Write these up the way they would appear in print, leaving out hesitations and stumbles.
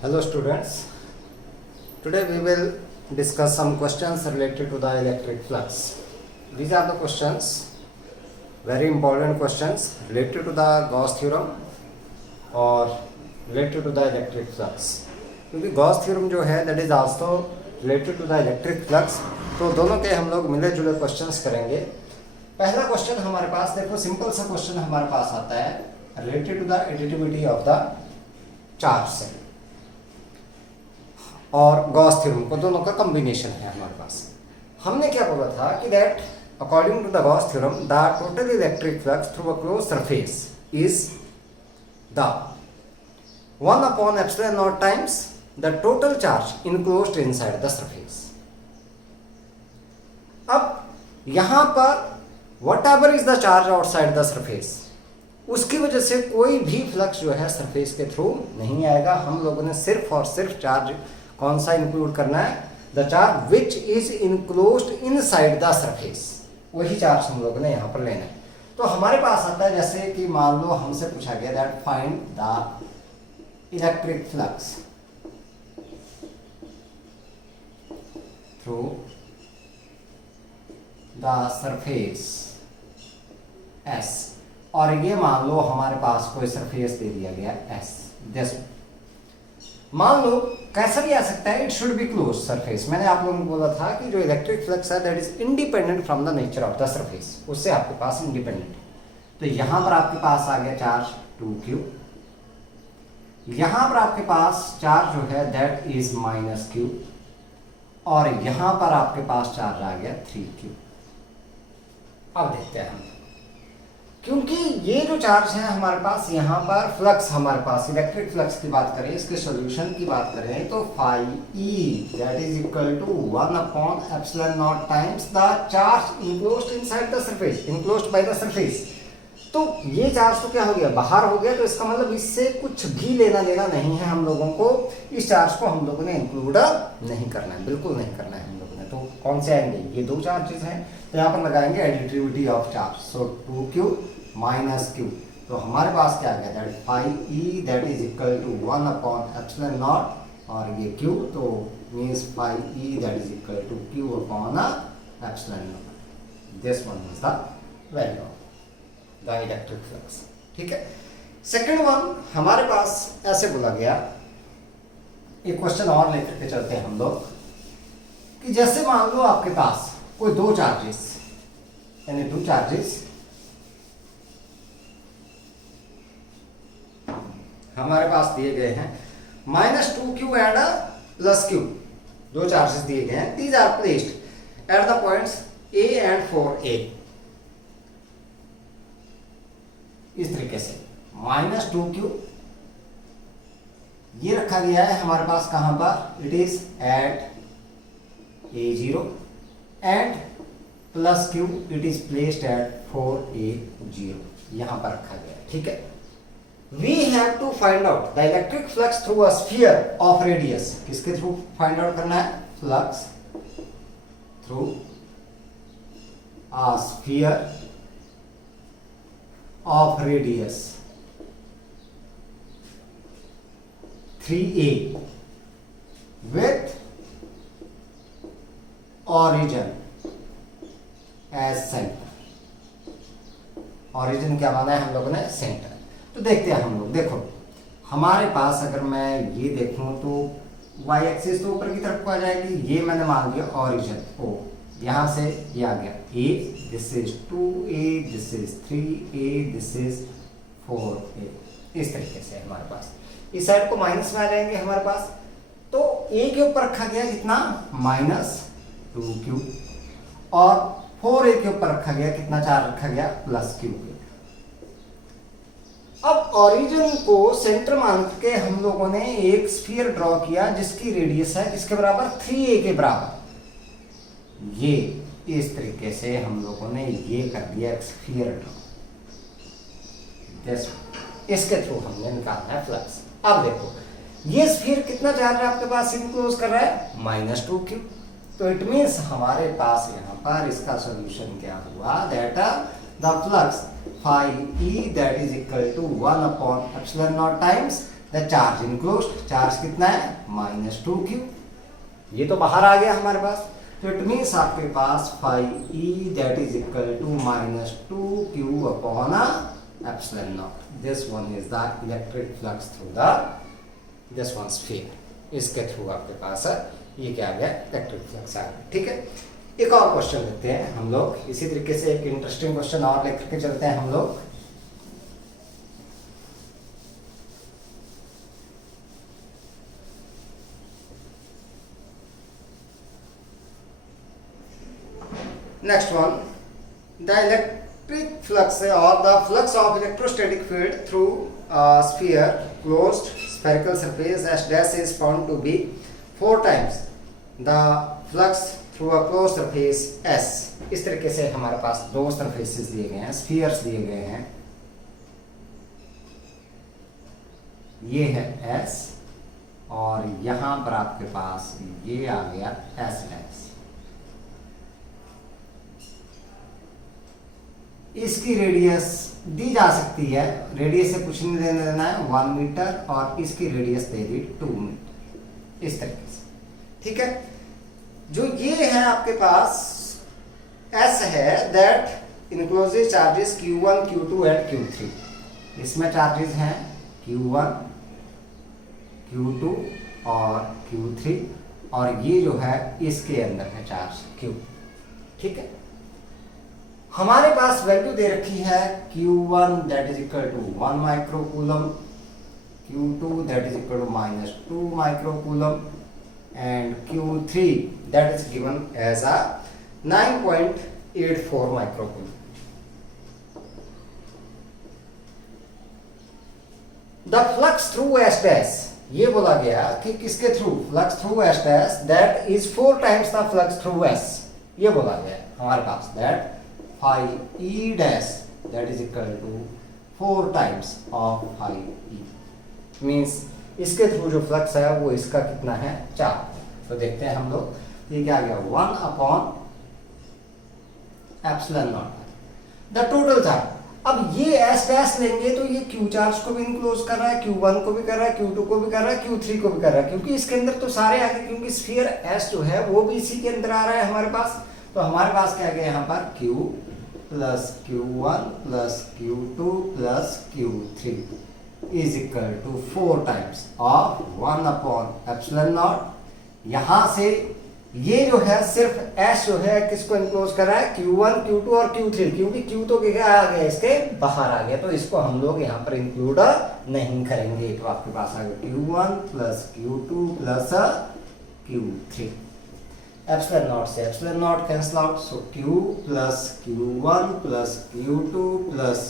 Hello students, today we will discuss some questions related to the electric flux. These are the questions, very important questions related to the Gauss theorem or related to the electric flux. क्योंकि Gauss theorem जो है that is also related to the electric flux, तो दोनों के हम लोग मिले जुले क्वेश्चंस करेंगे. पहला क्वेश्चन हमारे पास देखो, सिंपल सा क्वेश्चन हमारे पास आता है related to the additivity of the charge से और गॉस थ्योरम को, दोनों का कॉम्बिनेशन है हमारे पास. हमने क्या बोला था कि that according to the Gauss theorem the total electric flux through a closed surface is the 1/ε0 times the total charge enclosed inside the surface. अब यहां पर whatever is the charge outside the surface, उसकी वजह से कोई भी flux जो है सरफेस के थ्रू नहीं आएगा. हम लोगों ने सिर्फ और सिर्फ चार्ज कौन सा इंक्लूड करना है, the charge which is enclosed inside the surface, वही चार्ज हम लोगों ने यहां पर लेना है. तो हमारे पास आता है जैसे कि मान लो हमसे पूछा गया that find the electric flux through the surface S, और ये मान लो हमारे पास कोई सरफेस दे दिया गया S. जैसे मान लो कैसा भी आ सकता है, it should be close surface. मैंने आप लोगों को बोला था कि जो इलेक्ट्रिक फ्लक्स है that is independent from the nature of the surface, उससे आपके पास इंडिपेंडेंट है. तो यहां पर आपके पास आ गया चार्ज 2q, यहां पर आपके पास चार्ज जो है दैट इज -q, और यहां पर आपके पास चार्ज आ गया 3q. अब देखते हैं हम, क्योंकि ये जो चार्ज है हमारे पास, यहाँ पर फ्लक्स हमारे पास इलेक्ट्रिक फ्लक्स की बात करें, इसके सॉल्यूशन की बात करें तो phi E that is equal to 1/ε0 times the charge enclosed inside the surface, enclosed by the surface. तो ये चार्ज तो क्या हो गया, बाहर हो गया. तो इसका मतलब इससे कुछ भी लेना देना नहीं है हम लोगों को. इस चार्ज को हम लोगों ने इंक्लूड नहीं करना है, बिल्कुल नहीं करना है हम लोगों ने. तो कौन से आएंगे, ये दो चार्जेस हैं, तो यहाँ पर लगाएंगे additivity of charge. So 2q -q, तो हमारे पास क्या आ गया that phi E that is equal to 1/ε0, और ये q तो means phi E that is equal to q/ε0. This one is the value of the electric flux. ठीक है. सेकंड वन हमारे पास ऐसे बोला गया, एक क्वेश्चन और लेकर के चलते हैं हम लोग, कि जैसे मान लो आपके पास कोई दो चार्जेस, यानी दो चार्जेस हमारे पास दिए गए हैं, -2q एंड +q, दो चार्जेस दिए गए हैं. These are placed at the points A and 4A. इस तरीके से -2q ये रखा गया है हमारे पास कहां पर, it is at A0 and +q it is placed at 4A0, यहां पर रखा गया है. ठीक है. We have to find out the electric flux through a sphere of radius. किसके थ्रू फाइंड आउट करना है, flux through a sphere of radius 3a with origin as center. origin क्या माना है हम लोगों ने, सेंटर. तो देखते हैं हम लोग. देखो हमारे पास अगर मैं ये देखूं तो y एक्सिस तो ऊपर की तरफ को आ जाएगी. ये मैंने मान लिया ओरिजिन O, यहां से ये आ गया A, this is 2a, this is 3a, this is 4a. इस तरीके से हमारे पास इस साइड को माइनस में आ जाएंगे हमारे पास. तो A के ऊपर रखा गया कितना, -2q, और 4a के ऊपर रखा गया कितना, चार्ज रखा गया +q. अब ओरिजिन को सेंटर मान के हम लोगों ने एक स्फीयर ड्रॉ किया जिसकी रेडियस है किसके बराबर, 3a के बराबर. ये इस तरीके से हम लोगों ने ये कर दिया एक स्फीयर ड्रॉ. इसके थ्रू हमने निकालना है फ्लक्स. अब देखो ये स्फीयर कितना चार्ज आपके पास इनक्लोज कर रहा है, -2q. तो इट मींस हमारे पास यहाँ पर इसका सॉल्यूशन क्या हुआ, that the flux phi E that is equal to 1/ε0 times the charge enclosed, charge कितना है -2q, ये तो बाहर आ गया हमारे पास। तो इट मीन्स आपके पास phi E that is equal to -2q upon epsilon naught. This one is the electric flux through the this one sphere. इसके थ्रू आपके पास ये क्या आ गया, इलेक्ट्रिक फ्लक्स आ गया। ठीक है, एक और क्वेश्चन लेते हैं हम लोग, इसी तरीके से एक इंटरेस्टिंग क्वेश्चन और लेकर के चलते हैं हम लोग। Next one, the electric flux or the flux of electrostatic field through a sphere closed spherical surface S dash is found to be 4 times the flux through a closed surface S। इस तरीके से हमारे पास दो surfaces दिए गए हैं, spheres दिए गए हैं, ये है S और यहां पर आपके पास ये आ गया S डैश। इसकी रेडियस दी जा सकती है, रेडियस से कुछ नहीं लेना देना है, 1 मीटर, और इसकी रेडियस दे दी 2 मीटर, इस तरीके से। ठीक है, जो ये है आपके पास S है that encloses charges Q1, Q2 and Q3। इसमें चार्जेस हैं Q1, Q2 और Q3, और ये जो है इसके अंदर है चार्ज Q। ठीक है, हमारे पास वैल्यू दे रखी है Q1 that is equal to 1 microcoulomb, Q2 that is equal to -2 microcoulomb and Q3 that is given as a 9.84 microcoulomb. The flux through S dash, ये बोला गया कि किसके थ्रू, flux through S dash that is 4 times the flux through S। ये बोला गया हमारे पास दैट phi E dash that is equal to 4 times of phi E, means इसके थ्रू जो फ्लक्स है वो इसका कितना है 4। तो देखते हैं हम लोग, ये क्या आ गया 1 upon epsilon not the total charge. अब ये S डैश लेंगे तो ये Q चार्ज को भी इनक्लोज कर रहा है, Q1 को भी कर रहा है, Q2 को भी कर रहा है, Q3 को भी कर रहा है, क्योंकि इसके अंदर तो सारे आ गए, क्योंकि स्फीयर S जो है वो भी इसी के अंदर आ रहा है हमारे पास। तो हमारे पास क्या गया यहाँ पर Q plus Q1 plus Q2 plus Q3 is equal to 4 times of 1 upon epsilon naught. यहां से ये जो है सिर्फ S जो है किसको इनक्लोज कर रहा है, Q1, Q2 और Q3, क्योंकि Q तो क्या आ गया, इसके बाहर आ गया, तो इसको हम लोग यहाँ पर इंक्लूड नहीं करेंगे। तो आपके पास आ गया Q1 plus Q2 plus Q3। Epsilon naught से epsilon naught cancel out, so Q plus Q1 plus Q2 plus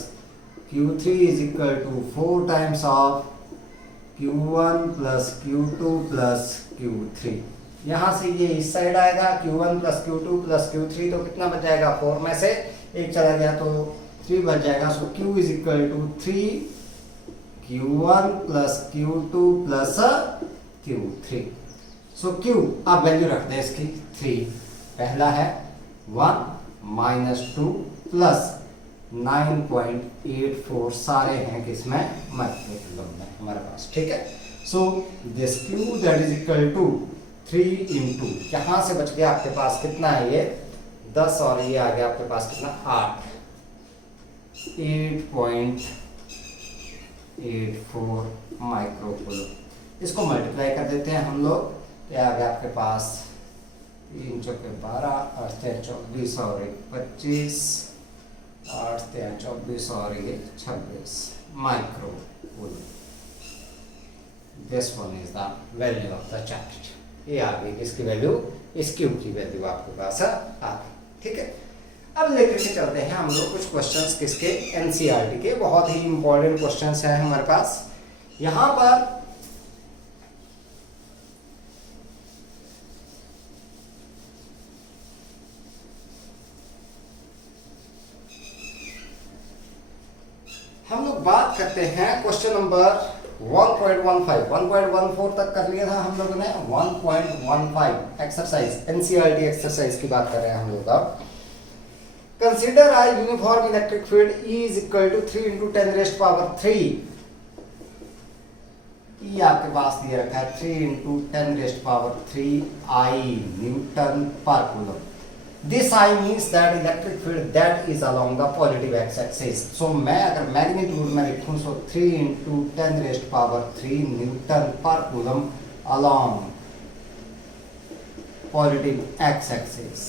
Q3 is equal to 4 times of Q1 plus Q2 plus Q3। यहाँ से ये इस साइड आएगा, Q1 plus Q2 plus Q3, तो कितना बच जाएगा, 4 में से एक चला गया तो 3 बच जाएगा। So Q is equal to 3 Q1 plus Q2 plus Q3। So Q आप वैल्यू रख दें इसकी 3, पहला है 1 -2 प्लस 9.84, सारे हैं किसमें, माइक्रोकूलम में हमारे पास। ठीक है, so this Q that is equal to 3 into, यहाँ से बच गया आपके पास कितना है, ये 10, और ये आ गया आपके पास कितना 8.84 माइक्रोकूलम। इसको मल्टीप्लाई कर देते हैं हम लोग, क्या आ गया आपके पास 3 चौके 12, 8 3 24 और 1 25, 8 3 24 और 1 26 microcoulomb. This one is the value of the charge. ये आ गई इसकी वैल्यू, इस क्यूब की वैल्यू आपके पास आ गई। ठीक है, अब लेकर के चलते हैं हम लोग कुछ क्वेश्चंस किसके, एनसीईआरटी के, बहुत ही इंपॉर्टेंट क्वेश्चंस हैं हमारे पास। यहाँ पर हम लोग बात करते हैं क्वेश्चन नंबर 1.15, 1.14 तक कर लिया था हम लोगों ने, 1.15 एक्सरसाइज, एनसीईआरटी एक्सरसाइज की बात कर रहे हैं हम लोग। अब consider a uniform electric field E is equal to 3 × 10⁻³ E आपके पास दिए रखा है 3 into 10⁻³ I newton per coulomb. This I means that electric field that is along the positive X axis. So मैं अगर मैग्नीट्यूड में लिखूं so 3 into 10⁻³ newton per coulomb along positive X axis.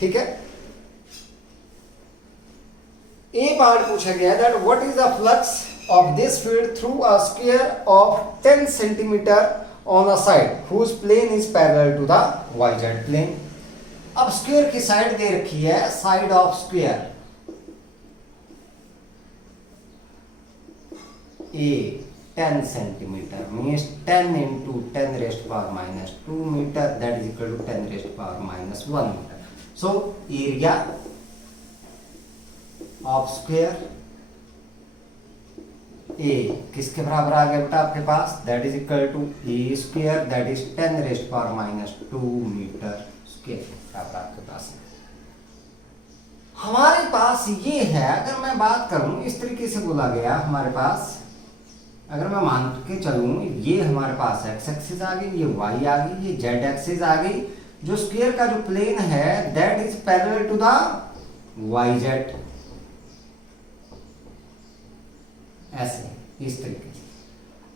ठीक है। ए पार्ट पूछा गया that what is the flux of this field through a square of 10 centimeter on a side whose plane is parallel to the yz plane। अब square की side दे रखी है, side of square A 10 centimetre means 10 into 10⁻² metre that is equal to 10⁻⁻1 metre. So area of square A किसके बराबर आ गया बेटा आपके पास, that is equal to A square that is 10⁻² metre square बराबर आपके पास है। हमारे पास ये है, अगर मैं बात करूं इस तरीके से बोला गया हमारे पास, अगर मैं मान के चलूं ये हमारे पास एक्स एक्सिस आ गई, ये वाई आ गई, ये जेड एक्सिस आ गई, जो स्क्वायर का जो प्लेन है that is parallel to the y z, ऐसे इस तरीके से।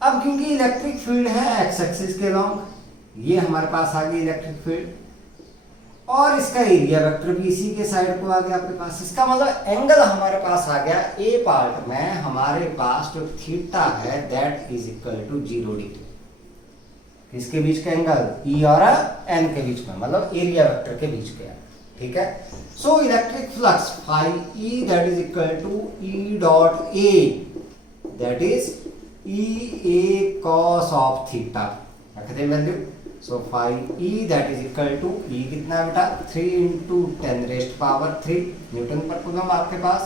अब क्योंकि इलेक्ट्रिक फील्ड है एक्स एक्सिस के लॉन्ग, ये हमारे पास आ गई इलेक्ट्रिक फील्ड, और इसका एरिया वेक्टर भी इसी के साइड को आ गया आपके पास। इसका मतलब एंगल हमारे पास आ गया ए पार्ट में हमारे पास जो थीटा है that is equal to 0 degree. किसके बीच का एंगल, ई और एन के बीच में, मतलब एरिया वेक्टर के बीच के। ठीक है। So electric flux phi E that is equal to E dot A that is E A cos of theta, रखते हैं वैल्यू। So phi E that is equal to E कितना है बेटा 3 इंटू 10⁻³ न्यूटन पर कूलम आपके पास,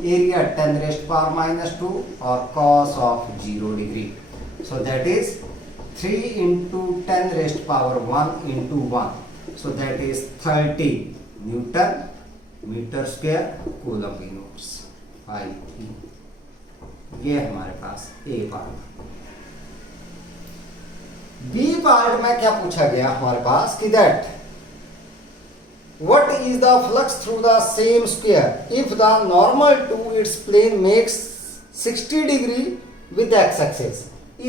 area 10⁻⁻2 और cos of 0 degree. So that is 3 into 10⁻1 into 1, so that is 30 newton metre square coulomb inverse phi E। ये हमारे पास A part. B part में क्या पूछा गया हमारे पास कि that what is the flux through the same square if the normal to its plane makes 60 degree with x axis.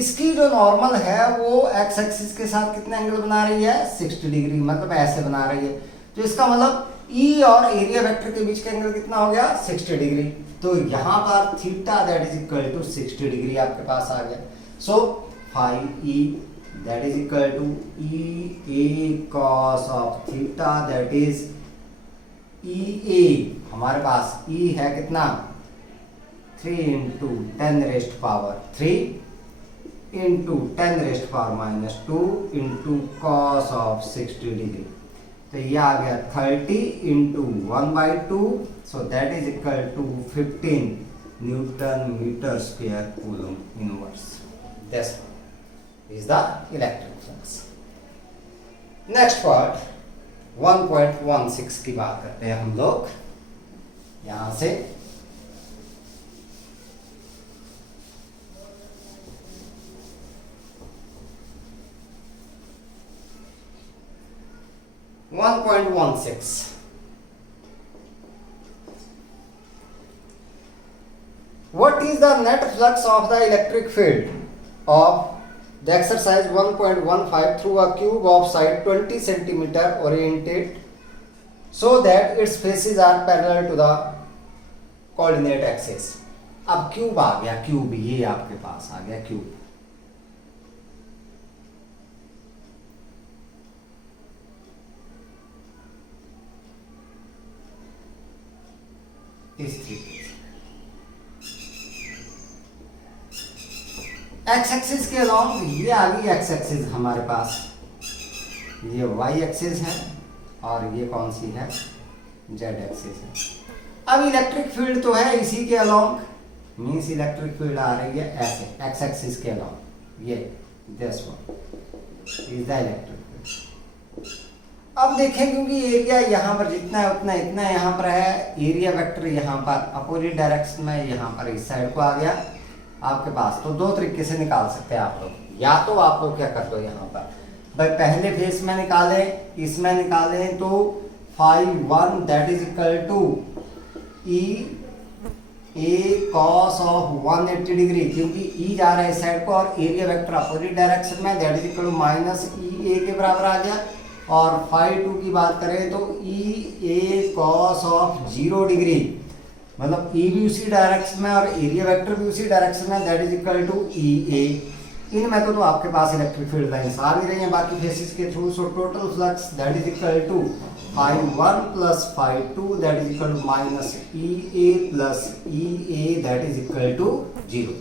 इसकी जो नॉर्मल है वो एक्स एक्सिस के साथ कितना एंगल बना रही है, 60 डिग्री, मतलब ऐसे बना रही है। तो इसका मतलब ई और एरिया वेक्टर के बीच का एंगल कितना हो गया, 60 डिग्री। तो यहां पर theta that is equal to 60 degree आपके पास आ गया। So phi E that is equal to E A cos of theta that is E A, हमारे पास ई है कितना 3 into 10⁻³ into 10⁻⁻2 into cos of 60 degree. तो ये आ गया 30 into 1/2, so that is equal to 15 newton metre square coulomb inverse. This is the electric flux. Next part 1.16 की बात करते हैं हम लोग। यहां से 1.16 what is the net flux of the electric field of the exercise 1.15 through a cube of side 20 centimeter oriented so that its faces are parallel to the coordinate axis। अब cube आ गया, क्यूब ये आपके पास आ गया cube. इस तरीके से एक्स एक्सिस के अलॉन्ग ये आ गई एक्स एक्सिस हमारे पास, ये वाई एक्सिस है और ये कौन सी है, जेड एक्सिस है। अब इलेक्ट्रिक फील्ड तो है इसी के अलॉन्ग, मींस इलेक्ट्रिक फील्ड आ रही है ऐसे एक्स एक्सिस के अलॉन्ग, ये this one is the electric field. अब देखें क्योंकि एरिया यहाँ पर जितना है उतना इतना यहाँ पर है, एरिया वेक्टर यहाँ पर अपोजिट डायरेक्शन में यहाँ पर इस साइड को आ गया आपके पास, तो दो तरीके से निकाल सकते हैं आप लोग। या तो आप लोग क्या कर दो यहाँ पर भाई पहले फेस में निकालें, इसमें निकालें तो phi 1 that is equal to E A cos of 180 degree, क्योंकि ई जा रहा है इस साइड को और एरिया वेक्टर अपोजिट डायरेक्शन में, that is equal to minus E A के बराबर आ गया। और फाई 2 की बात करें तो ई ए कॉस ऑफ 0 डिग्री, मतलब ई भी उसी डायरेक्शन में और एरिया वेक्टर भी उसी डायरेक्शन में, that is equal to E A. इनमें तो आपके पास इलेक्ट्रिक फील्ड लाइंस आ भी रही हैं बाकी फेसिस के थ्रू, so total flux that is equal to phi 1 plus phi 2 that is equal to minus E A plus E A that is equal to 0।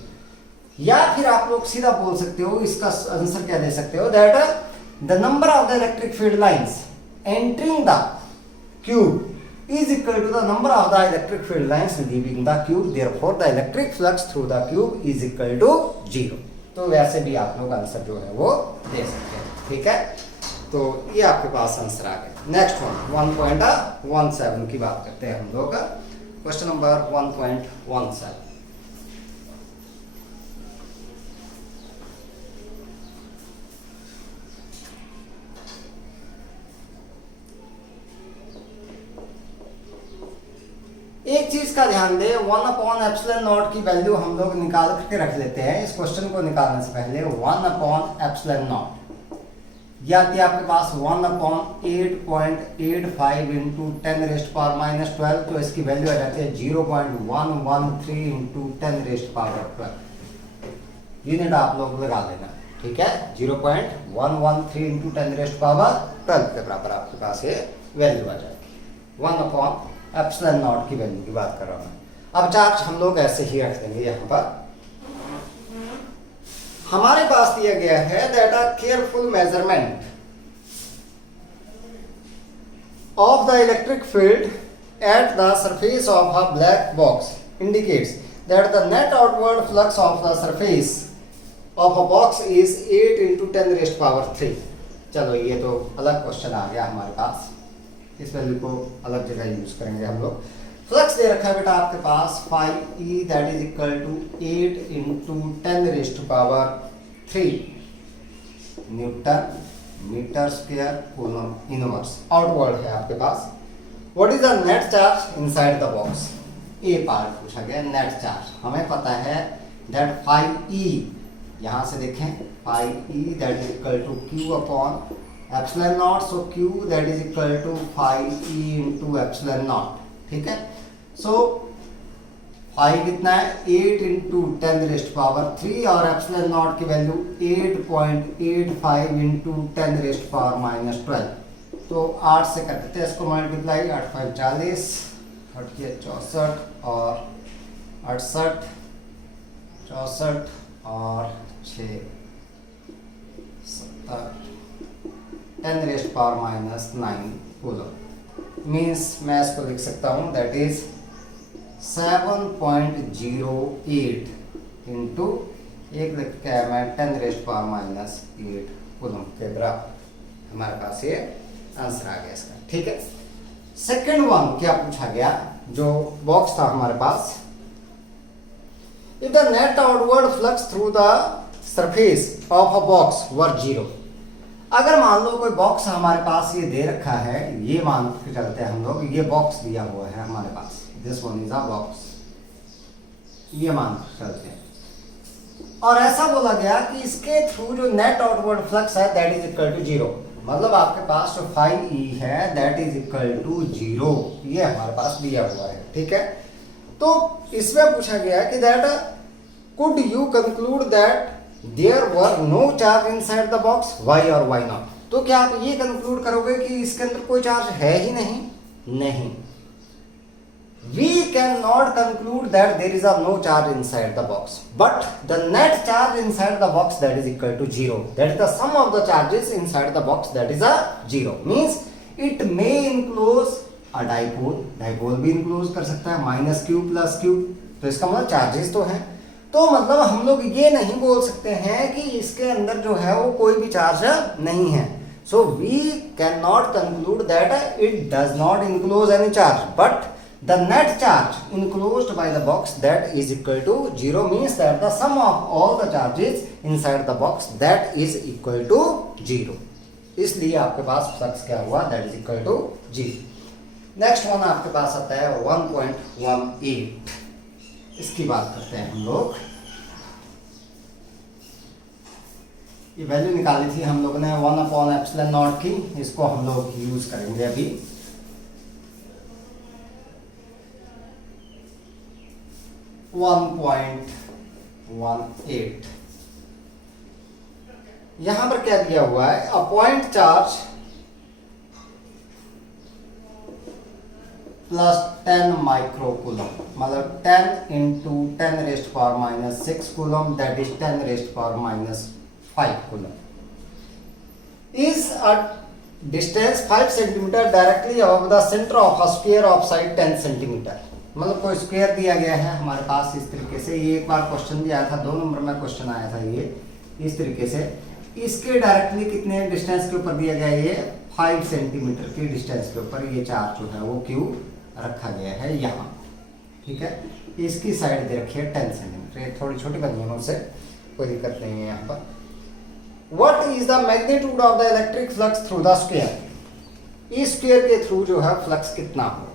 या फिर आप लोग सीधा बोल सकते हो, इसका आंसर क्या दे सकते हो, that the number of the electric field lines entering the cube is equal to the number of the electric field lines leaving the cube, therefore the electric flux through the cube is equal to 0। तो वैसे भी आप लोग answer जो है वो दे सकते हैं, ठीक है। तो ये आपके पास आंसर आ गया। नेक्स्ट वन 1.17 की बात करते हैं हम लोग, क्वेश्चन नंबर 1.17। एक चीज का ध्यान दे, 1/ε0 की वैल्यू हम लोग निकाल करके रख लेते हैं। इस क्वेश्चन को निकालने से पहले 1/ε0 या कि आपके पास 1/8.85 इंटू 10⁻⁻12, तो इसकी वैल्यू आ जाती है 0.113 इंटू 10⁻12। यूनिट आप लोग लगा लेना, ठीक है। 0.113 इंटू 10⁻12 के बराबर आपके पास ये वैल्यू आ जाएगी। 1/ε0 की वैल्यू की बात कर रहा हूं मैं। अब चार्ज हम लोग ऐसे ही रख देंगे। यहाँ पर हमारे पास दिया गया है that a careful measurement of the electric field at the surface of a black box indicates that the net outward flux of the surface of a box is 8 into 10⁻3। चलो ये तो अलग क्वेश्चन आ गया हमारे पास, इस वैल्यू को अलग जगह यूज करेंगे हम लोग। फ्लक्स दे रखा है बेटा आपके पास 5e that is equal to 8 into 10⁻3 newton metre square coulomb inverse. Outward है आपके पास। What is the net charge inside the box, A part पूछा गया। नेट चार्ज हमें पता है दैट 5e, यहां से देखें 5e that is equal to q upon ε0, so q that is equal to 5e into ε0, ठीक है। सो 5 कितना है 8 इंटू 10⁻3 और ε0 की वैल्यू 8.85 इंटू 10⁻⁻12। तो 8 से कर देते हैं इसको मल्टीप्लाई, 8 5 40, 8 64 और 68, 64 और 6 70, 10⁻⁹ कूलम। मीन्स मैं इसको लिख सकता हूँ दैट इज 7.08 इंटू एक लिख के मैं 10⁻⁸ कूलम के बराबर हमारे पास ये आंसर आ गया इसका, ठीक है। सेकंड वन क्या पूछा गया, जो बॉक्स था हमारे पास, if the net outward flux through the surface of a box were 0। अगर मान लो कोई बॉक्स हमारे पास ये दे रखा है, ये मान के चलते हैं हम लोग, ये बॉक्स दिया हुआ है हमारे पास, this one is a box, ये मान के चलते हैं। और ऐसा बोला गया कि इसके थ्रू जो नेट आउटवर्ड फ्लक्स है दैट इज इक्वल टू 0, मतलब आपके पास जो 5e है दैट इज इक्वल टू 0, ये हमारे पास दिया हुआ है, ठीक है। तो इसमें पूछा गया कि that could you conclude that there were no charge inside the box, why और वाई नॉट। तो क्या आप ये कंक्लूड करोगे कि इसके अंदर कोई चार्ज है ही नहीं? नहीं, we cannot conclude that there is a no charge inside the box, but the net charge inside the box that is equal to 0, that is the sum of the charges inside the box that is a 0, means it may enclose a dipole, dipole भी enclose कर सकता है -q + q, तो इसका मतलब charges तो हैं। तो मतलब हम लोग ये नहीं बोल सकते हैं कि इसके अंदर जो है वो कोई भी चार्ज नहीं है। So we cannot conclude that it does not enclose any charge, but the net charge enclosed by the box that is equal to 0 means that the sum of all the charges inside the box that is equal to 0. इसलिए आपके पास flux क्या हुआ, that is equal to 0. Next one आपके पास आता है 1.18. इसकी बात करते हैं हम लोग. ये वैल्यू निकाली थी हम लोगों ने 1/ε0 की. इसको हम लोग यूज करेंगे अभी. .18 यहां पर क्या दिया हुआ है, a point charge plus 10 microcoulomb, मतलब 10 into 10⁻⁻6 coulomb, that is 10⁻⁻5 coulomb, is a distance 5 centimetre directly above the centre of a square of side 10 centimetre. मतलब कोई स्क्वायर दिया गया है हमारे पास इस तरीके से. ये एक बार क्वेश्चन भी आया था, 2 नंबर में क्वेश्चन आया था ये इस तरीके से. इसके डायरेक्टली कितने डिस्टेंस के ऊपर दिया गया है, ये 5 सेंटीमीटर की डिस्टेंस के ऊपर ये चार्ज जो है वो क्यू रखा गया है यहाँ. ठीक है, इसकी साइड दे रखी है 10 सेंटीमीटर. ये थोड़ी छोटी बनी है मुझसे, कोई दिक्कत नहीं है यहाँ पर. What is the magnitude of the electric flux through the square. इस स्क्वायर के थ्रू जो है फ्लक्स कितना हो.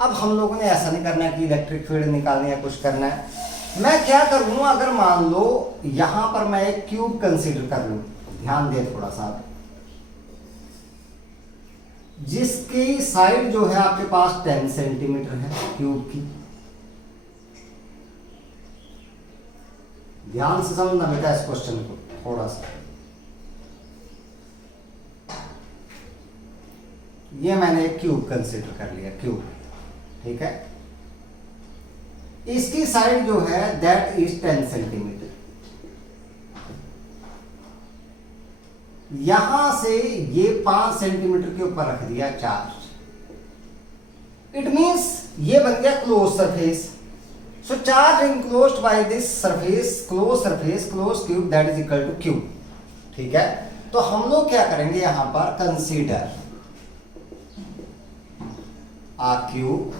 अब हम लोगों ने ऐसा नहीं करना है कि इलेक्ट्रिक फील्ड निकालनी है, कुछ करना है. मैं क्या करूँ, अगर मान लो यहां पर मैं एक क्यूब कंसीडर कर लूं, ध्यान दे थोड़ा सा, जिसकी साइड जो है आपके पास 10 सेंटीमीटर है क्यूब की. ध्यान से समझना बेटा इस क्वेश्चन को थोड़ा सा. ये मैंने एक क्यूब कंसीडर कर लिया, क्यूब. ठीक है, इसकी साइड जो है दैट इज 10 सेंटीमीटर. यहां से ये 5 सेंटीमीटर के ऊपर रख दिया चार्ज. इट मींस ये बन गया close surface. So charge enclosed by this surface, close cube, that is equal to cube. ठीक है, तो हम लोग क्या करेंगे यहां पर, consider a cube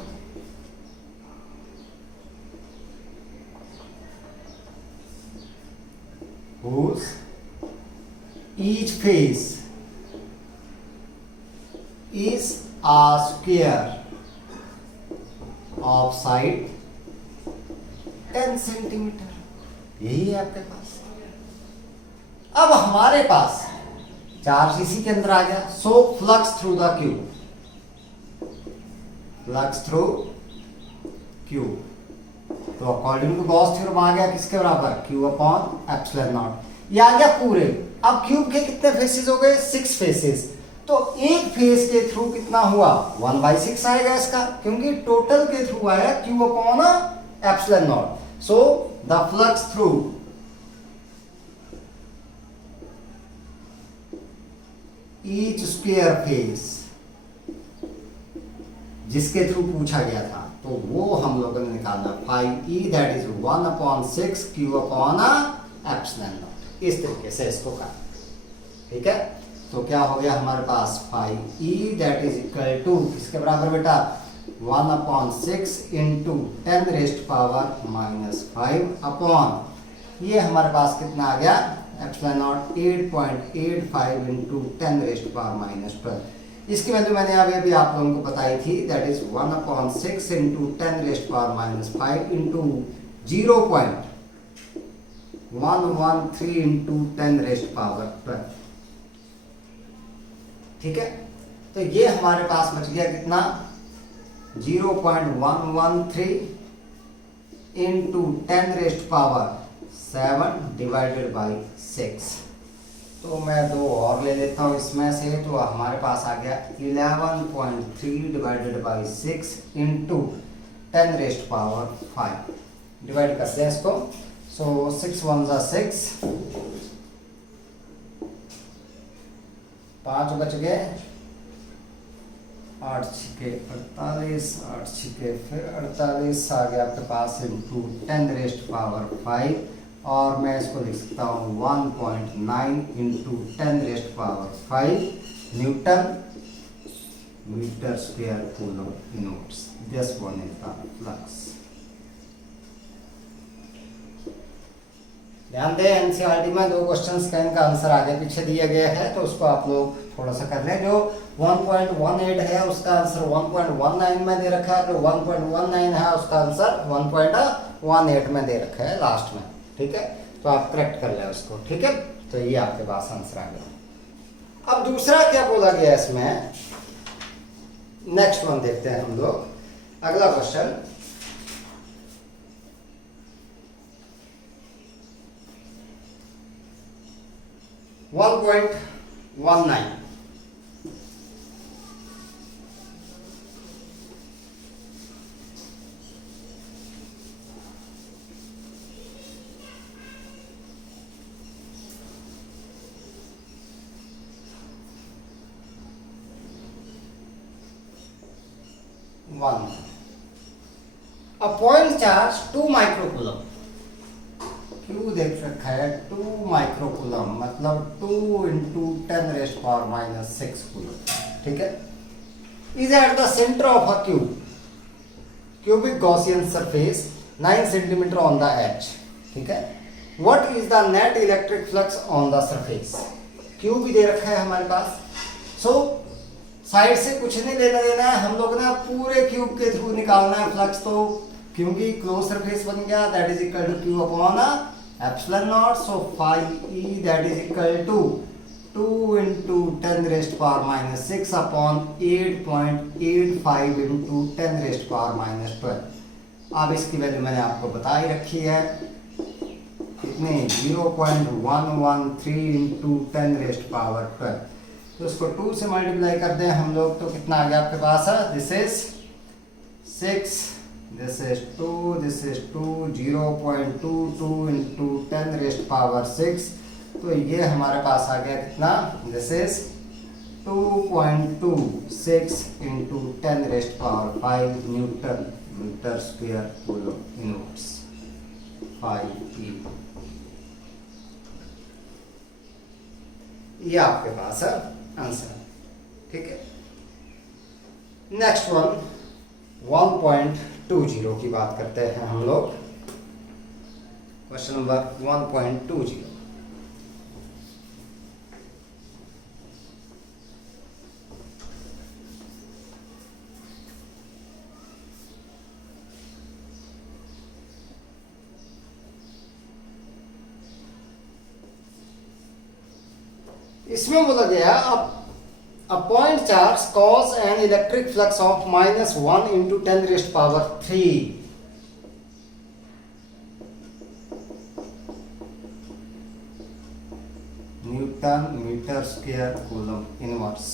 whose each face is a square of side 10 centimetre. यही है आपके पास. अब हमारे पास चार्ज इसी के अंदर आ गया. सो flux through the cube, flux through cube, तो अकॉर्डिंग टू गॉस थ्योरम आ गया किसके बराबर, Q/ε0. ये आ गया पूरे. अब क्यूब के कितने फेसेस हो गए, 6 फेसेस. तो एक फेस के थ्रू कितना हुआ, 1/6 आएगा इसका, क्योंकि टोटल के थ्रू आया Q/ε0. So the flux through each square face जिसके थ्रू पूछा गया था, तो वो हम लोगों ने निकालना 5E, दैट इज 1/6 Q/ε0. इस तरीके से इसको कर. ठीक है, तो क्या हो गया हमारे पास 5E that is equal to किसके बराबर बेटा, 1/6 इंटू 10⁻⁻5 अपॉन ये हमारे पास कितना आ गया, ε0 8.85 इंटू 10⁻⁻12. इसकी वैल्यू मैंने अभी आप लोगों को बताई थी, that is 1/6 into 10⁻⁻5 into 0.113 into 10⁻12. ठीक है, तो ये हमारे पास बच गया कितना, 0.113 इंटू 10⁻7 डिवाइडेड बाई 6. तो मैं 2 और ले लेता हूँ इसमें से, तो हमारे पास आ गया 11.3 डिवाइडेड बाई 6 इंटू 10⁻5. डिवाइड करते हैं इसको. सो 6 1 जा 6, 5 बच गए, 8 छिके 48, 8 छिके फिर 48 आ गया आपके पास इंटू 10⁻5. और मैं इसको लिख सकता हूँ 1.9 into 10⁻5 Newton meter square coulomb inwards. This one is the flux. ध्यान दें, एनसीईआरटी में 2 क्वेश्चंस का इनका आंसर आगे पीछे दिया गया है, तो उसको आप लोग थोड़ा सा कर लें। जो 1.18 है उसका आंसर 1.19 में दे रखा है, जो 1.19 है उसका आंसर 1.18 में दे रखा है लास्ट में। ठीक है, तो आप करेक्ट कर लें उसको। ठीक है, तो ये आपके पास आंसर आ गया। अब दूसरा क्या बोला गया इसमें, नेक्स्ट वन देखते हैं हम लोग। अगला question, (1.19) A point charge 2 microcoulomb, Q देख रखा है 2 माइक्रोकूलम, मतलब 2 × 10⁻⁻⁶ कूलम। ठीक है, is at the centre of a cubic Gaussian surface 9 centimetre on the edge. ठीक है, what is the net electric flux on the surface. Q भी दे रखा है हमारे पास। सो साइड से कुछ नहीं लेना देना है, हम लोग ना पूरे क्यूब के थ्रू निकालना है फ्लक्स। तो क्योंकि क्लोज सरफेस बन गया, that is equal to Q upon epsilon nought. So phi E that is equal to 2 × 10⁻⁻⁶ upon 8.85 × 10⁻⁻12। अब इसकी वैल्यू मैंने आपको बता ही रखी है, कितने 0.113 × 10⁻12। तो इसको 2 से मल्टीप्लाई कर दें हम लोग, तो कितना आ गया आपके पास है, this is 6, this is 2, this is 2, 0.22 × 10⁻6। तो ये हमारे पास आ गया कितना, this is 2.26 × 10⁵ newton metre square coulomb inverse phi E। ये आपके पास है आंसर। ठीक है, नेक्स्ट वन 1.20 की बात करते हैं हम लोग। क्वेश्चन नंबर 1.20, इसमें बोला गया a point charge cause an electric flux of -1 × 10⁻³ newton metre square coulomb inverse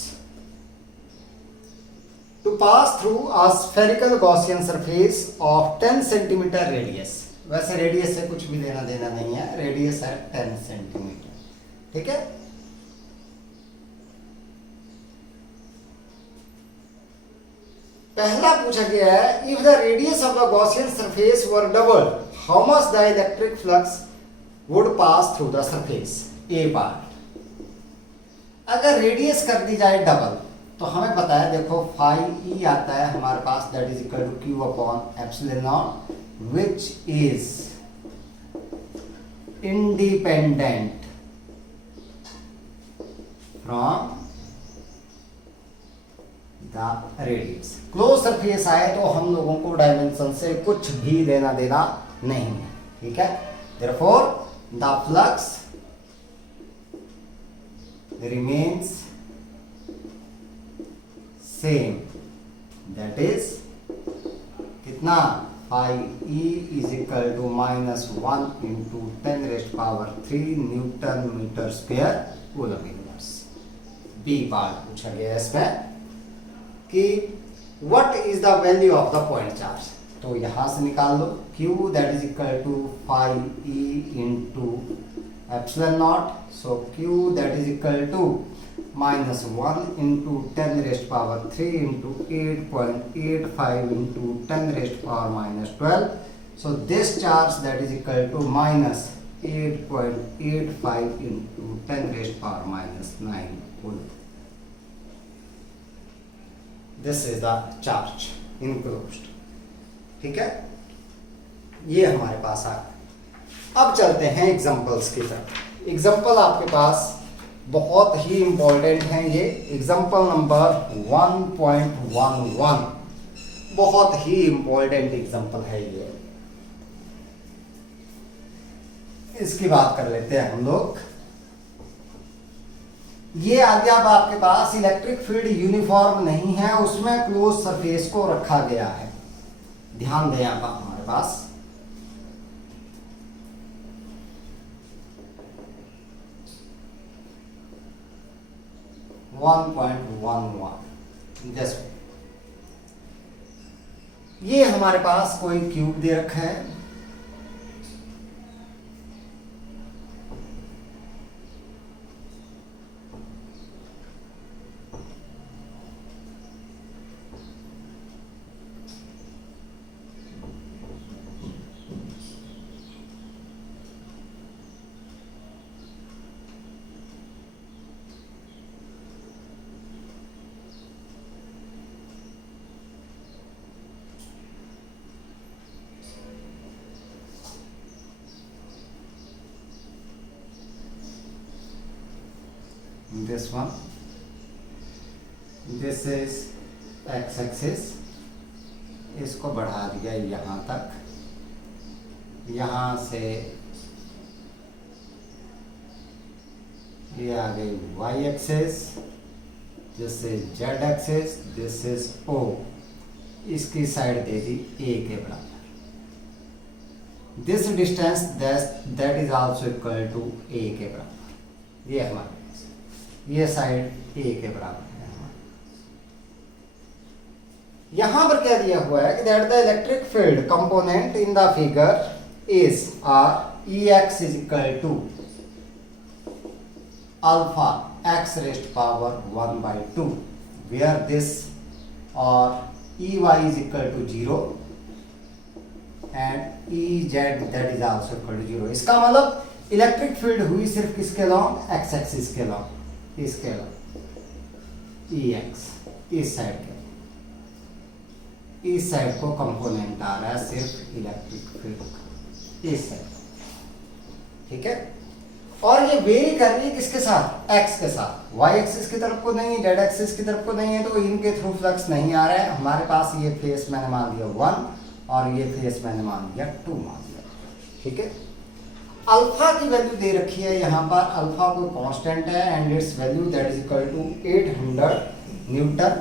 to pass through a spherical Gaussian surface of 10 cm radius. वैसे रेडियस से कुछ भी लेना देना नहीं है, रेडियस है 10 सेंटीमीटर। ठीक है, पहला पूछा गया है, if the radius of the Gaussian surface were double, how much the electric flux would pass through the surface. A part, अगर रेडियस कर दी जाए डबल, तो हमें पता है, देखो phi E आता है हमारे पास, that is equal to Q upon epsilon naught, which is independent from the radius. Close surface आए तो हम लोगों को डायमेंशन से कुछ भी लेना देना नहीं है। ठीक है, therefore the flux remains same, that is कितना, phi E is equal to -1 × 10⁻³ newton metre square coulomb inverse. B part पूछा गया है इसमें कि what is the value of the point charge. तो यहां से निकाल लो, Q that is equal to phi E × epsilon nought. So Q that is equal to -1 × 10⁻³ × 8.85 × 10⁻⁻12। So this charge that is equal to -8.85 × 10⁻⁹ coulomb। This is the charge enclosed. ठीक है, ये हमारे पास आ गया। अब चलते हैं एग्जांपल्स की तरफ। एग्जांपल आपके पास बहुत ही इंपॉर्टेंट है। ये एग्जांपल नंबर 1.11 बहुत ही इंपॉर्टेंट एग्जांपल है ये। इसकी बात कर लेते हैं हम लोग। ये आ गया अब आपके पास इलेक्ट्रिक फील्ड यूनिफॉर्म नहीं है, उसमें क्लोज सरफेस को रखा गया है। ध्यान दें आप हमारे पास 1.11 जैसे ये हमारे पास कोई क्यूब दे रखा है। This one, this is x axis, इसको बढ़ा दिया यहाँ तक, यहाँ से ये आ गई y axis, this is z axis, this is o, इसकी साइड दे दी a के बराबर। this distance that is also equal to a के बराबर। ये हमारे ये साइड a के बराबर है हमारे। यहां पर क्या दिया हुआ है कि that the electric field component in the figure is are ex is equal to alpha x raise power 1/2 where this और ey is equal to 0 and ez that is also equal to 0। इसका मतलब electric field हुई सिर्फ किसके along, x axis के लॉन्ग, इसके ex इस साइड के, इस साइड को कंपोनेंट आ रहा है सिर्फ इलेक्ट्रिक फील्ड का, इस साइड। ठीक है, और ये वेरी कर रही है किसके साथ, x के साथ। y एक्सिस की तरफ को नहीं, z एक्सिस की तरफ को नहीं है, तो इनके थ्रू फ्लक्स नहीं आ रहा है। हमारे पास ये फेस मैंने मान दिया 1 और ये फेस मैंने मान दिया 2 मान दिया। ठीक है, अल्फा की वैल्यू दे रखी है यहाँ पर, अल्फा कोई कांस्टेंट है and its value that is equal to 800 newton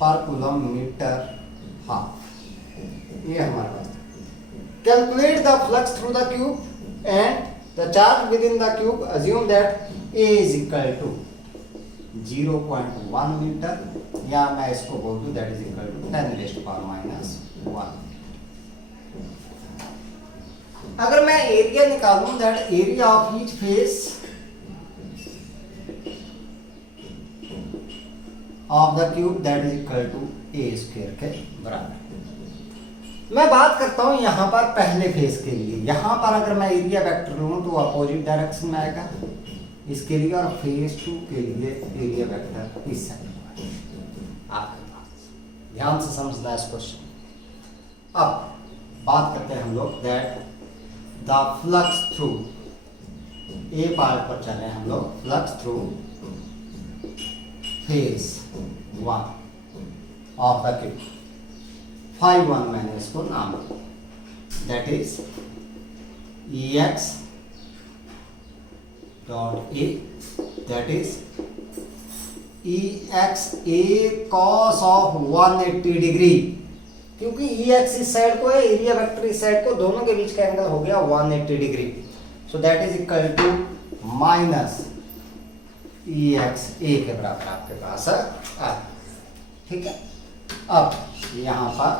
per coulomb metre half. ये हमारे पास। Calculate the flux through the cube and the charge within the cube, assume that A is equal to 0.1 metre, या मैं इसको बोल दूं that is equal to 10⁻⁻⁻1। अगर मैं एरिया निकालूं that area of each face of the cube that is equal to A square के बराबर। मैं बात करता हूं यहां पर पहले फेस के लिए। यहां पर अगर मैं एरिया वेक्टर लूं तो अपोजिट डायरेक्शन में आएगा इसके लिए, और फेस 2 के लिए एरिया वेक्टर इस साइड आपके पास। ध्यान से समझना है इस क्वेश्चन। अब बात करते हैं हम लोग that the flux through, A part पर चल रहे हैं हम लोग, flux through face 1 of the cube, phi 1 मैंने इसको नाम दिया, that is ex dot A, that is ex a cos of 180 degree, क्योंकि ex इस साइड को है, एरिया वेक्टर इस साइड को, दोनों के बीच का एंगल हो गया 180 degree. So that is equal to minus ex a के बराबर आपके पास है। ठीक है, अब यहाँ पर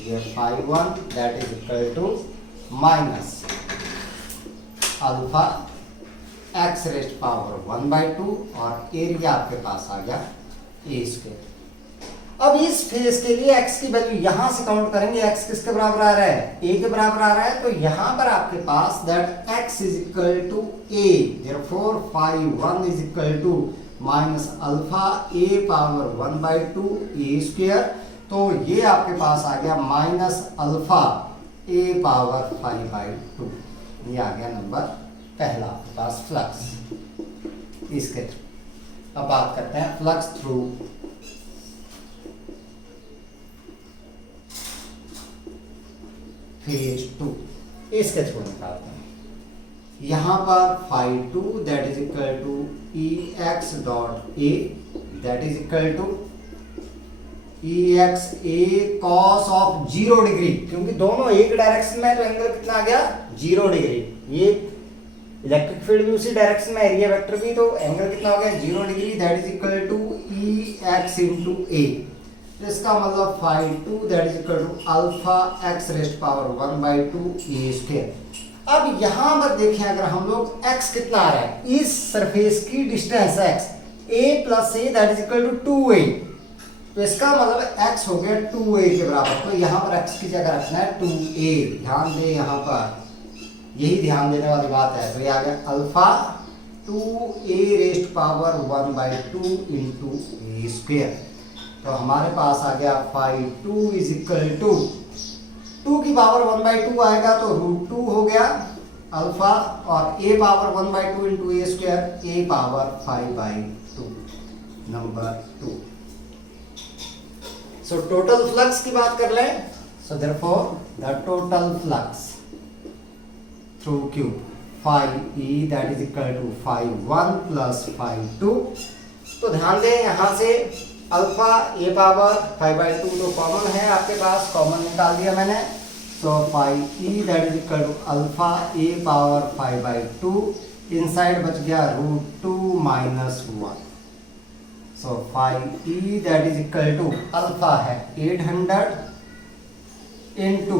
ये phi 1 that is equal to minus alpha x raise power 1/2 और एरिया आपके पास आ गया a स्क्वायर। अब इस फेस के लिए x की वैल्यू यहां से काउंट करेंगे, x किसके बराबर आ रहा है, a के बराबर आ रहा है, तो यहां पर आपके पास that x is equal to a, therefore phi 1 is equal to minus alpha a power 1/2 a square, तो ये आपके पास आ गया माइनस अल्फा a पावर 5/2। ये आ गया नंबर पहला आपके पास फ्लक्स इसके थ्रू। अब बात करते हैं फ्लक्स थ्रू फेज 2, इसके थ्रू निकालते हैं। यहां पर phi 2 that is equal to ex dot a that is equal to ex a cos of 0 degree, क्योंकि दोनों एक डायरेक्शन में है तो एंगल कितना आ गया 0 डिग्री। ये इलेक्ट्रिक फील्ड भी उसी डायरेक्शन में, एरिया वेक्टर भी, तो एंगल कितना हो गया 0 degree that is equal to ex into a। तो इसका मतलब phi 2 that is equal to alpha x raise power 1/2 a square. अब यहां पर देखें अगर हम लोग x कितना आ रहा है, इस सरफेस की distance x a plus a that is equal to 2a, तो इसका मतलब x हो गया 2a के बराबर। तो यहाँ पर x की जगह रखना है 2a, ध्यान दे यहाँ पर, यही ध्यान देने वाली बात है। तो ये आ गया alpha 2a rest power 1/2 into a square. तो हमारे पास आ गया phi 2 इज इक्वल टू 2 की पावर 1/2 आएगा तो √2 हो गया अल्फा, और a power 1/2 into a square, a power 5/2 number 2। So total flux की बात कर लें, so therefore the total flux through cube phi e that is equal to phi 1 plus phi 2। तो ध्यान दें यहाँ से अल्फा a पावर 5/2 तो कॉमन है आपके पास, कॉमन निकाल दिया मैंने। So phi e that is equal to alpha a power 5/2, inside बच गया √2 minus 1। So phi e that is equal to alpha है 800 into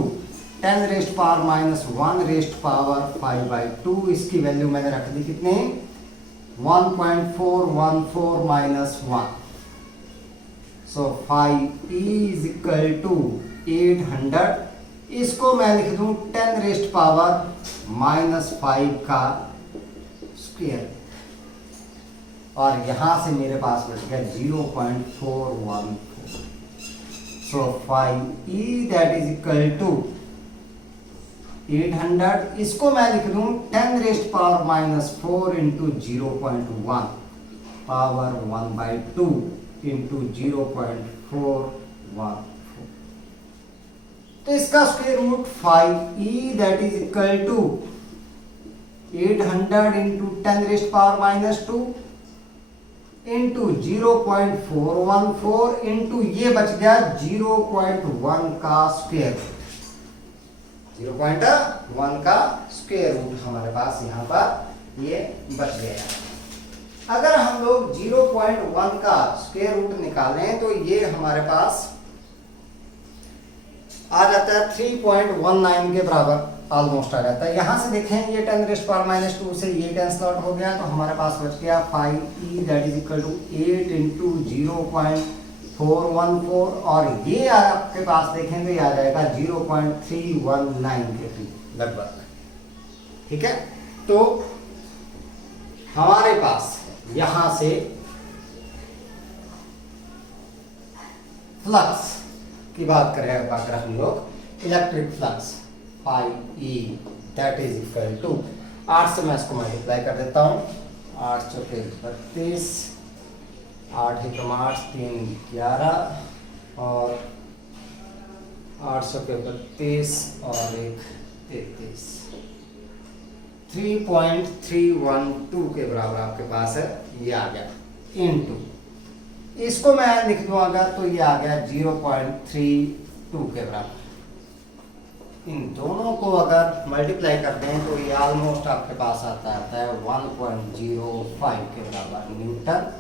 10 raise power minus 1 raise power 5/2, इसकी वैल्यू मैंने रख दी कितने 1.414 minus 1। So phi e is equal to 800, इसको मैं लिख दूं 10 रेस्ट पावर माइनस 5 का स्क्वायर, और यहां से मेरे पास बच गया 0.414। So phi e that is equal to 800, इसको मैं लिख दूं 10 raise power minus 4 into 0.1 power 1/2 into 0.414। तो इसका square root phi e that is equal to 800 into 10 raise power minus 2 into 0.414 into ये बच गया 0.1 का स्क्वायर, 0.1 का स्क्वायर रूट हमारे पास यहाँ पर ये बच गया। अगर हम लोग 0.1 का स्क्वायर रूट निकालें तो ये हमारे पास आ जाता है 3.19 के बराबर ऑलमोस्ट आ जाता है। यहां से देखें ये 10 रेस्ट पावर माइनस 2 से ये कैंसिल आउट हो गया, तो हमारे पास बच गया phi e that is equal to 8 into 0.414, और ये आपके पास देखें तो ये आ जाएगा 0.319 के लगभग। ठीक है, तो हमारे पास यहां से फ्लक्स की बात करें अगर हम लोग, electric flux phi e that is equal to 8 से मैं इसको मल्टीप्लाई कर देता हूँ, 8 चौके 32, 8 एकम 8 3 11 और 8 चौके 32 और 1 33, 3.312 के बराबर आपके पास है, ये आ गया इनटू, इसको मैं लिख दूँ अगर तो ये आ गया 0.32 के बराबर। इन दोनों को अगर मल्टीप्लाई करते हैं तो ये ऑलमोस्ट आपके पास आता है 1.05 के बराबर newton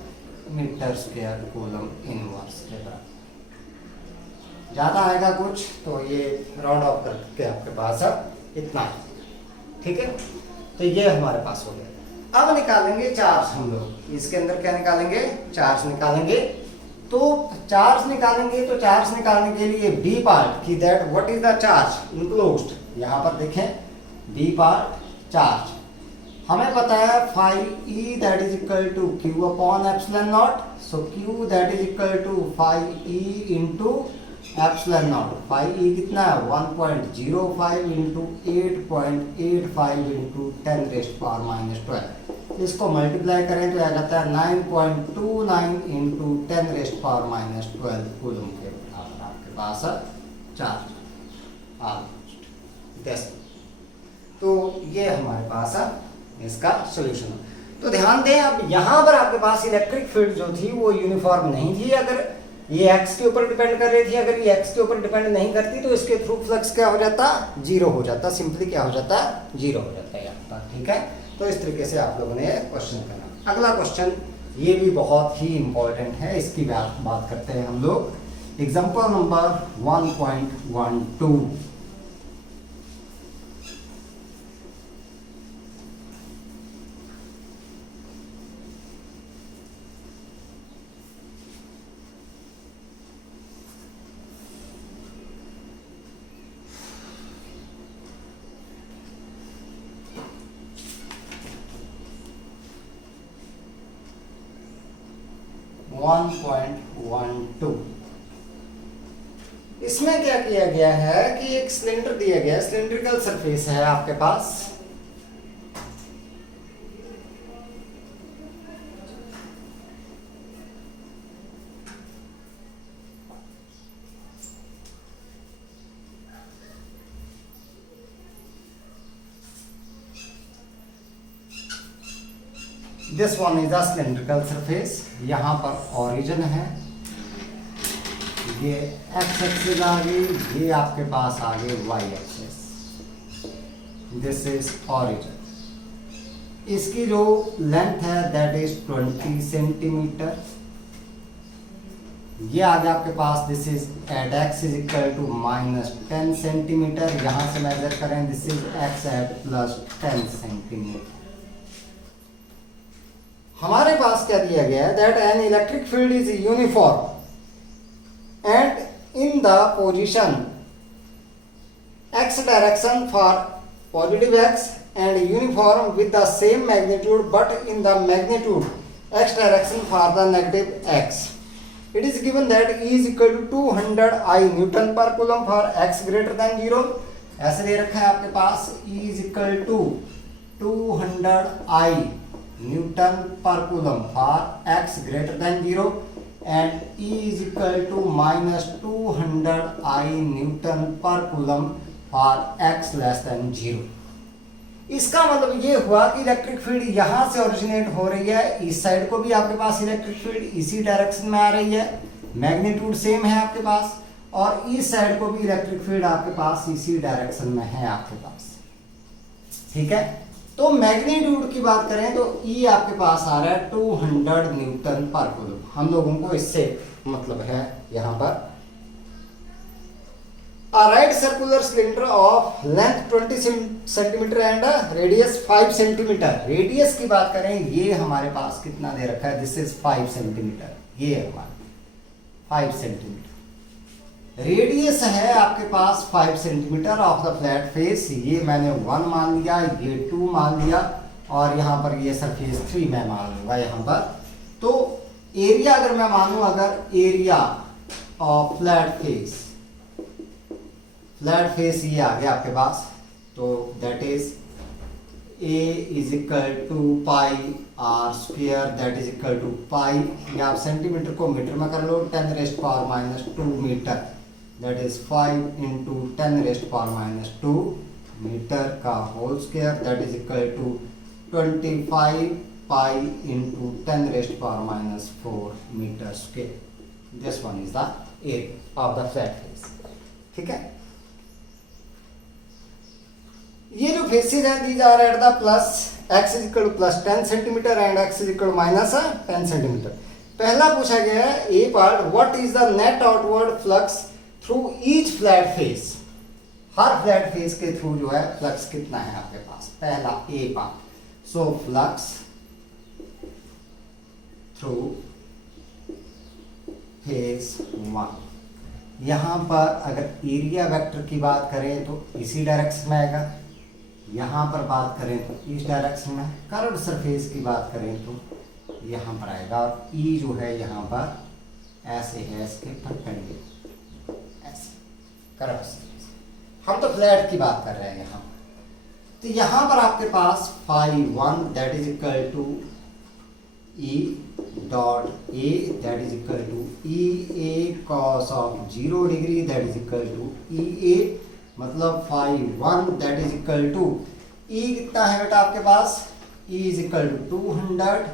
metre square coulomb inverse के बराबर। ज़्यादा आएगा कुछ तो ये राउंड ऑफ करके आपके पास अब इतना है। ठीक है, तो ये हमारे पास हो गया। अब निकालेंगे चार्ज हम लोग, इसके अंदर क्या निकालेंगे, चार्ज निकालेंगे। तो चार्ज निकालेंगे, तो चार्ज निकालने के लिए बी पार्ट की that what is the charge enclosed, यहां पर देखें बी पार्ट चार्ज हमें पता है phi E that is equal to Q upon epsilon nought, so Q that is equal to phi E into epsilon nought, phi E कितना है 1.05 into 8.85 into 10 raise power minus 12, इसको multiply करें तो आ जाता है 9.29 into 10 raise power minus 12 coulomb के बराबर आपके पास चार्ज ऑलमोस्ट। तो ये हमारे पास है इसका सॉल्यूशन। तो ध्यान दें अब यहाँ पर आपके पास इलेक्ट्रिक फील्ड जो थी वो यूनिफॉर्म नहीं थी, अगर ये एक्स के ऊपर डिपेंड कर रही थी, अगर ये एक्स के ऊपर डिपेंड नहीं करती तो इसके थ्रू फ्लक्स क्या हो जाता, जीरो हो जाता, सिंपली क्या हो जाता, जीरो हो जाता है यहाँ पर। ठीक है, तो इस तरीके से आप लोगों ने क्वेश्चन करना। अगला क्वेश्चन ये भी बहुत ही इंपॉर्टेंट है, इसकी बात करते हैं हम लोग। Example number 1.12। इसमें क्या किया गया है कि एक सिलेंडर दिया गया है, सिलेंड्रिकल सरफेस है आपके पास, this one is a cylindrical surface, यहां पर ओरिजिन है, ये एक्स एक्सिस आ गई, ये आपके पास आ गए Y axis, this is origin. इसकी जो लेंथ है दैट इज 20 सेंटीमीटर, ये आ गया आपके पास, this is at x is equal to -10 centimetre, यहां से मेजर करें this is x at +10 centimetre. हमारे पास क्या दिया गया है that an electric field is uniform and in the position x direction for positive x and uniform with the same magnitude but in the magnitude x direction for the negative x. It is given that E is equal to 200 I Newton per coulomb for x greater than 0. ऐसे दे रखा है आपके पास E is equal to 200 I Newton per coulomb for x greater than 0 and E is equal to -200 I Newton per coulomb for x less than 0. इसका मतलब ये हुआ कि electric field यहां से ओरिजिनेट हो रही है, इस साइड को भी आपके पास इलेक्ट्रिक फील्ड इसी डायरेक्शन में आ रही है, मैग्नीट्यूड सेम है आपके पास, और इस साइड को भी इलेक्ट्रिक फील्ड आपके पास इसी डायरेक्शन में है आपके पास। ठीक है, तो मैग्नीट्यूड की बात करें तो E आपके पास आ रहा है 200 न्यूटन पर कूलम। हम लोगों को इससे मतलब है यहां पर a right circular cylinder of length 20 centimetre and radius 5 centimetre. Radius की बात करें ये हमारे पास कितना दे रखा है, दिस इज 5 सेंटीमीटर, ये है हमारा 5 सेंटीमीटर। रेडियस है आपके पास 5 centimetre of the flat face, ये मैंने 1 मान लिया, ये 2 मान लिया, और यहाँ पर ये सरफेस 3 मैं मान लूंगा यहाँ पर। तो एरिया अगर मैं मानूं, अगर एरिया ऑफ फ्लैट फेस ये आ गया आपके पास, तो that is A is equal to pi R square, that is equal to pi, या आप सेंटीमीटर को मीटर में कर लो, 10⁻⁻² metre, that is 5 into 10⁻⁻² metre का whole square, that is equal to 25 pi into 10⁻⁻4 metre square. This one is the area of the flat face. ठीक है, ये जो फेसेस हैं these are at the plus x is equal to +10 centimetre and x is equal to -10 centimetre. पहला पूछा गया है A part, what is the net outward flux through each flat face. हर फ्लैट फेस के through जो है flux कितना है आपके पास, पहला A part. So flux through face 1। यहाँ पर अगर एरिया वेक्टर की बात करें तो इसी डायरेक्शन में आएगा, यहाँ पर बात करें तो इस डायरेक्शन में, कर्व्ड सरफेस की बात करें तो यहाँ पर आएगा, और ई जो है यहाँ पर ऐसे है इसके परपेंडिकुलर, ऐसे कर्व्ड सरफेस। हम तो फ्लैट की बात कर रहे हैं यहाँ, तो यहाँ पर आपके पास φ1 that is equal to E dot A that is equal to E A cos of 0 degree that is equal to E A, मतलब φ1 that is equal to E कितना है बेटा आपके पास, E is equal to 200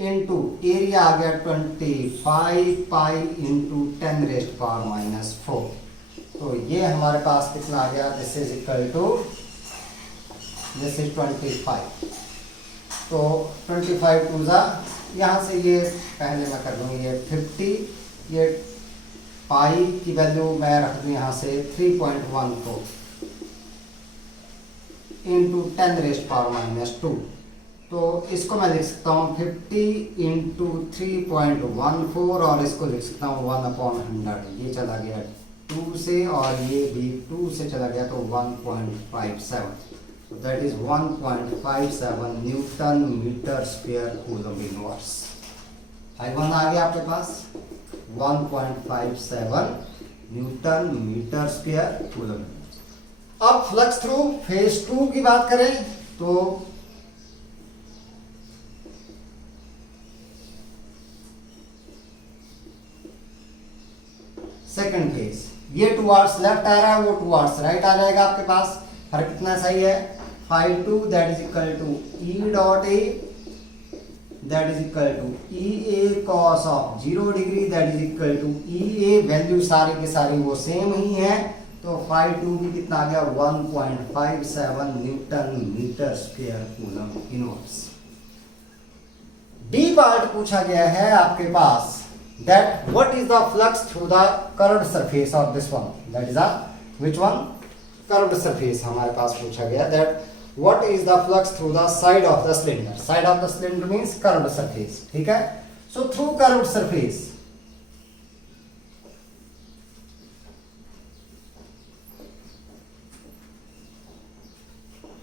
into area आ गया 25 pi into 10⁻⁻⁴। तो ये हमारे पास कितना आ गया, this is equal to this is 25। तो 25 टू ज़ा, यहाँ से ये पहले मैं कर दूँगी ये 50, ये पाई की वैल्यू मैं रख दूँ यहाँ से 3.14 इंटू 10⁻⁻²। तो इसको मैं लिख सकता हूँ 50 इंटू 3.14, और इसको लिख सकता हूँ 1/100। ये चला गया 2 से, और ये भी 2 से चला गया, तो 1.57। That is 1.57 newton metre square coulomb inverse. I1 आ गया आपके पास 1.57 newton metre square coulomb inverse. अब फ्लक्स थ्रू फेज 2 की बात करें तो सेकंड फेज, ये टुवर्ड्स लेफ्ट आ रहा है, वो टुवर्ड्स राइट आ जाएगा आपके पास। फर्क कितना सही है, φ2 that is equal to E dot A that is equal to E A cos of 0 degree that is equal to E A, value सारी की सारी वो सेम ही है, तो φ2 भी कितना आ गया 1.57 newton metre square coulomb inverse. D part पूछा गया है आपके पास, that what is the flux through the curved surface of this one, that is a which one, curved surface हमारे पास पूछा गया, that what is the flux through the side of the cylinder, side of the cylinder means curved surface, ठीक है। so through curved surface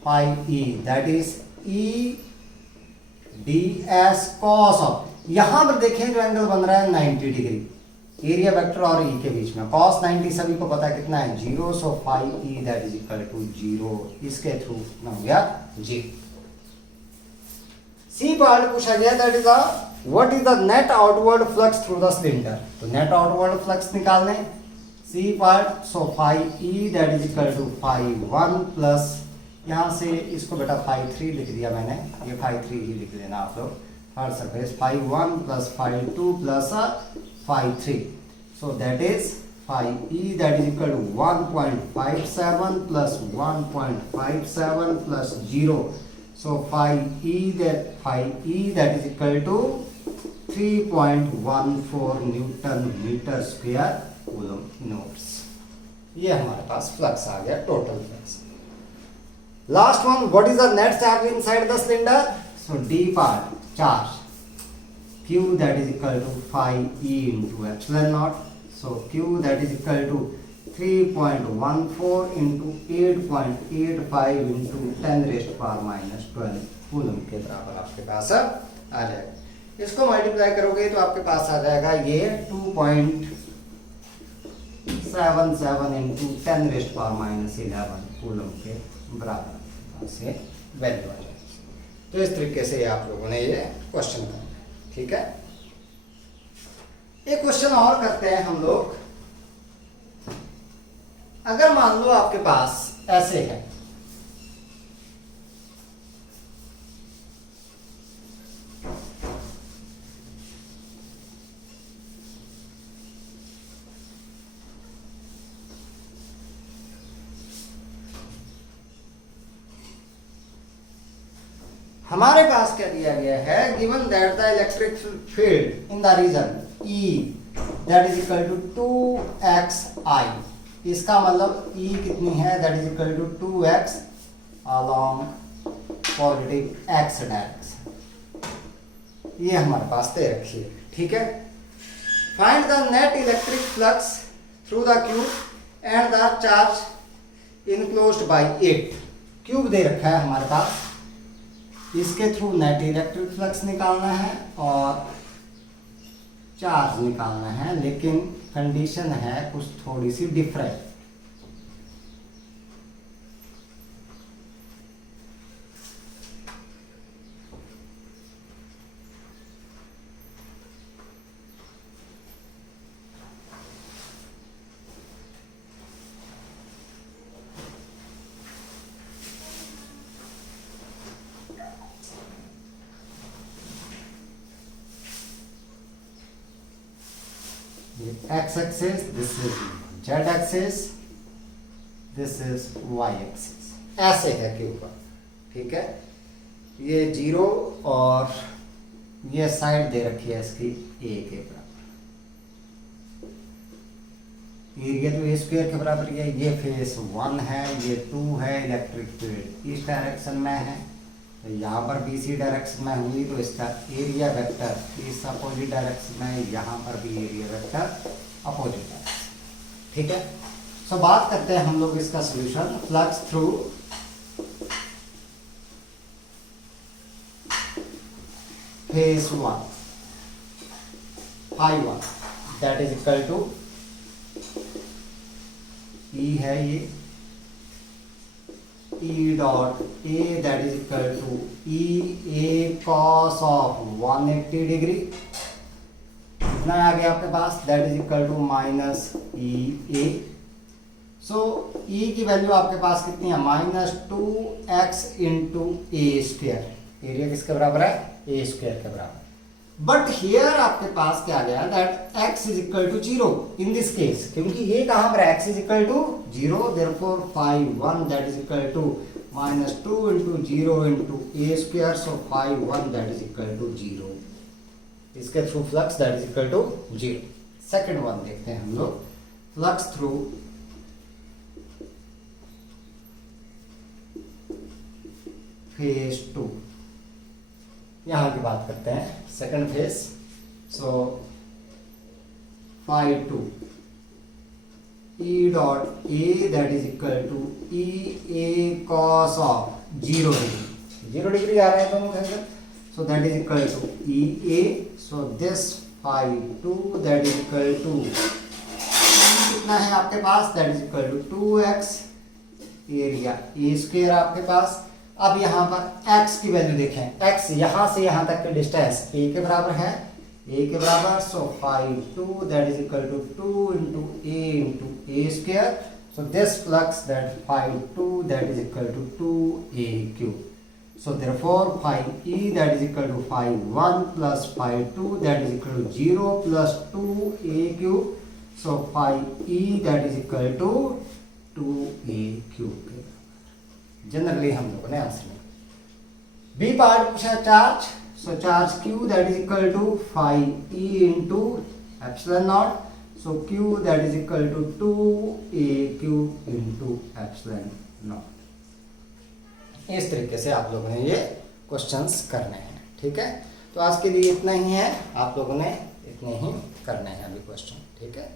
phi e that is e ds cos of, यहां पर देखें जो angle बन रहा है 90 degree area vector और ई के बीच में, cos 90 सभी को पता है कितना है 0, so phi E that is equal to 0, इसके थ्रू ना हो गया जी। सी पार्ट पूछा गया, that is what is the net outward flux through the cylinder, तो नेट आउटवर्ड फ्लक्स निकालने C part, so phi E that is equal to phi 1 plus, यहां से इसको बेटा फाई 3 लिख दिया मैंने, ये फाई 3 ही लिख लेना आप लोग, हर surface phi 1 plus phi 2 plus phi 3, so that is phi e that is equal to 1.57 plus 1.57 plus 0, so phi e that is equal to 3.14 newton metre square coulomb inverse. ये हमारे पास फ्लक्स आ गया, total flux. Last one, what is the net charge inside the cylinder, so D part charge Q that is equal to phi e into epsilon naught, so Q that is equal to 3.14 into 8.85 into 10⁻⁻12 coulomb के बराबर आपके पास आ जाएगा। इसको multiply करोगे तो आपके पास आ जाएगा ये 2.77 into 10⁻⁻11 कूलम के बराबर से वैल्यू आ जाएगी। तो इस तरीके से आप लोगों ने ये क्वेश्चन करना, ठीक है। एक क्वेश्चन और करते हैं हम लोग, अगर मान लो आपके पास ऐसे है, हमारे पास क्या दिया गया है, given that the electric field in the region E that is equal to 2xi, इसका मतलब E कितनी है, that is equal to 2x along positive x direction, ये हमारे पास दे रखी है, ठीक है। Find the net electric flux through the cube and the charge enclosed by it. Cube दे रखा है हमारे पास, इसके थ्रू नेट इलेक्ट्रिक फ्लक्स निकालना है और चार्ज निकालना है, लेकिन कंडीशन है कुछ थोड़ी सी different. X axis, this is Z axis, this is Y axis, ऐसे है के ऊपर, ठीक है। ये 0 और ये साइड दे रखी है इसकी A के बराबर, एरिया तो A स्क्वायर के बराबर है। ये फेस 1 है, ये 2 है, इलेक्ट्रिक फील्ड इस डायरेक्शन में है, तो यहाँ पर BC डायरेक्शन में हुई तो इसका एरिया वेक्टर इस अपोजिट डायरेक्शन में, यहाँ पर भी एरिया वेक्टर अपोजिट डायरेक्शन, ठीक है। सो बात करते हैं हम लोग इसका solution. Flux through face 1 phi 1 that is equal to E है ये E dot A that is equal to E A cos of 180 degree, कितना आ गया आपके पास, that is equal to minus E A। So E की value आपके पास कितनी है, -2x into A square. Area किसके बराबर है, A स्क्वायर के बराबर। बट हियर आपके पास क्या गया, that x is equal to 0 in this case, क्योंकि ये कहां पर x is equal to 0, therefore phi 1 that is equal to -2 into 0 into A square, so phi 1 that is equal to 0। इसके थ्रू flux that is equal to 0। Second one देखते हैं हम लोग, फ्लक्स थ्रू फेज 2, यहां की बात करते हैं second face. So phi 2 E dot A that is equal to E A cos of 0 degree आ रहा है दोनों के अंदर, so that is equal to EA, so this phi 2 that is equal to कितना है आपके पास, that is equal to 2x area A square आपके पास। अब यहाँ पर x की वैल्यू देखें, x यहाँ से यहाँ तक के डिस्टेंस A के बराबर है, A के बराबर, so phi 2 that is equal to 2 into A into A square, so this flux that phi 2 that is equal to 2A cube, so therefore phi E that is equal to phi 1 plus phi 2 that is equal to 0 plus 2A cube, so phi E that is equal to 2A cube। Generally हम लोगों ने answer में B part पूछा charge, so charge Q that is equal to phi E into epsilon nought, so Q that is equal to 2AQ into epsilon nought. इस तरीके से आप लोगों ने ये क्वेश्चंस करने हैं, ठीक है। तो आज के लिए इतना ही है, आप लोगों ने इतने ही करने हैं अभी क्वेश्चन, ठीक है।